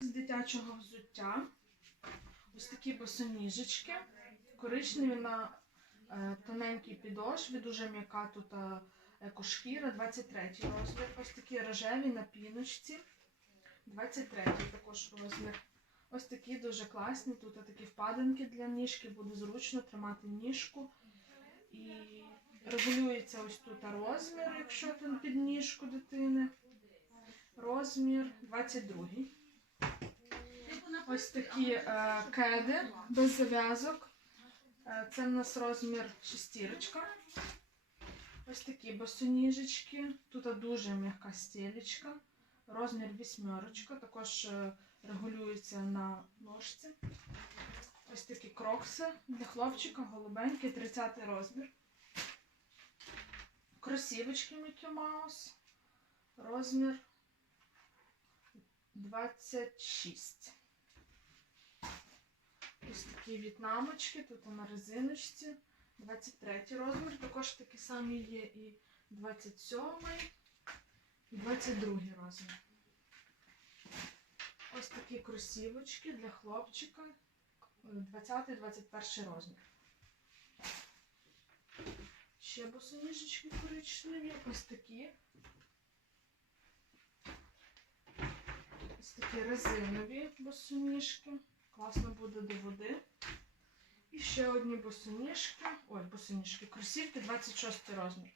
З дитячого взуття. Ось такі босоніжечки. Коричневі на е, тоненькій підошві, дуже м'яка тут е, екошкіра, 23 розмір. Ось такі рожеві на піночці. 23 також розмір. Ось такі дуже класні. Тут такі впадинки для ніжки, буде зручно тримати ніжку. І регулюється ось тут розмір, якщо під ніжку дитини. Розмір 22. Ось такі е, кеди без зав'язок. Е, це в нас розмір шестірочка. Ось такі босоніжечки. Тут дуже м'яка стілечка. Розмір вісьмерочка. Також е, регулюється на ножці. Ось такі крокси для хлопчика, голубенький, 30 розмір. Кросівочки Mickey Mouse. Розмір 26. Ось такі в'єтнамочки, тут на резиночці. 23 розмір. Також такі самі є і 27 і 22 розмір. Ось такі кросівочки для хлопчика. 20-21 розмір. Ще босоніжечки коричневі. Ось такі. Ось такі резинові босоніжки. Класно буде до води. Ще одні босоніжки. Ой, босоніжки. Кросівки 26 розмір.